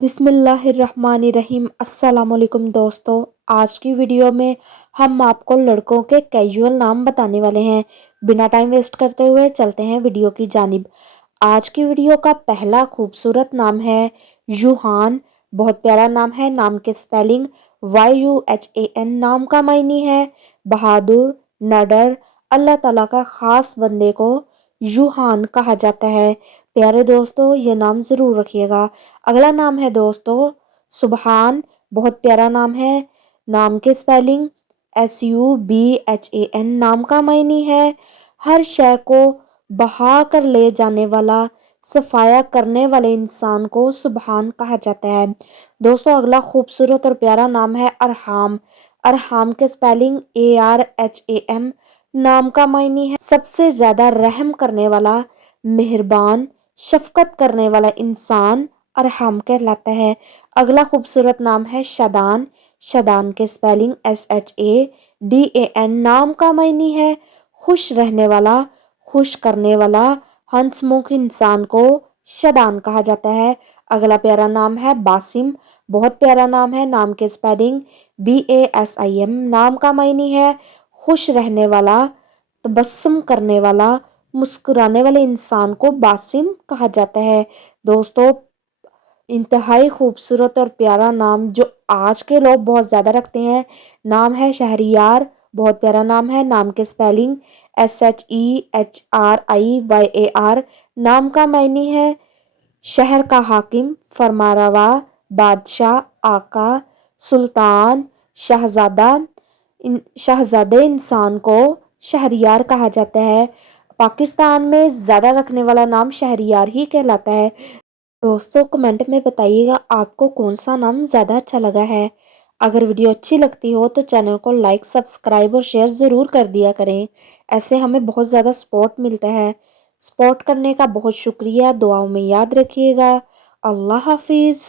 बिस्मिल्लाहिर्रहमानिर्रहीम। अस्सलाम वालेकुम दोस्तों, आज की वीडियो में हम आपको लड़कों के कैजुअल नाम बताने वाले हैं। बिना टाइम वेस्ट करते हुए चलते हैं वीडियो की जानिब। आज की वीडियो का पहला खूबसूरत नाम है यूहान। बहुत प्यारा नाम है। नाम के स्पेलिंग YUHAN। नाम का मायने है बहादुर, नडर। अल्लाह ताला का खास बंदे को यूहान कहा जाता है। प्यारे दोस्तों, ये नाम जरूर रखिएगा। अगला नाम है दोस्तों सुबहान। बहुत प्यारा नाम है। नाम के स्पेलिंग SUBHAN। नाम का मायने है हर शय को बहा कर ले जाने वाला, सफाया करने वाले इंसान को सुबहान कहा जाता है। दोस्तों, अगला खूबसूरत और प्यारा नाम है अरहाम। अरहाम के स्पेलिंग ARHAM। नाम का मायने है सबसे ज्यादा रहम करने वाला, मेहरबान, शफकत करने वाला इंसान अरहम कहलाता है। अगला खूबसूरत नाम है शदान। शदान के स्पेलिंग SHADAN। नाम का मायने है खुश रहने वाला, खुश करने वाला, हंसमुख इंसान को शदान कहा जाता है। अगला प्यारा नाम है बासिम। बहुत प्यारा नाम है। नाम के स्पेलिंग BASIM। नाम का मायने है खुश रहने वाला, तबस्सुम करने वाला, मुस्कुराने वाले इंसान को बासिम कहा जाता है। दोस्तों, इंतहाई खूबसूरत और प्यारा नाम जो आज के लोग बहुत ज़्यादा रखते हैं, नाम है शहरियार। बहुत प्यारा नाम है। नाम के स्पेलिंग SHEHRIYAR। नाम का मायने है शहर का हाकिम, फरमारवा, बादशाह, आका, सुल्तान, शहजादा। शहजादे इंसान को शहरियार कहा जाता है। पाकिस्तान में ज़्यादा रखने वाला नाम शहरियार ही कहलाता है। दोस्तों, कमेंट में बताइएगा आपको कौन सा नाम ज़्यादा अच्छा लगा है। अगर वीडियो अच्छी लगती हो तो चैनल को लाइक, सब्सक्राइब और शेयर ज़रूर कर दिया करें। ऐसे हमें बहुत ज़्यादा सपोर्ट मिलता है। सपोर्ट करने का बहुत शुक्रिया। दुआओं में याद रखिएगा। अल्लाह हाफिज़।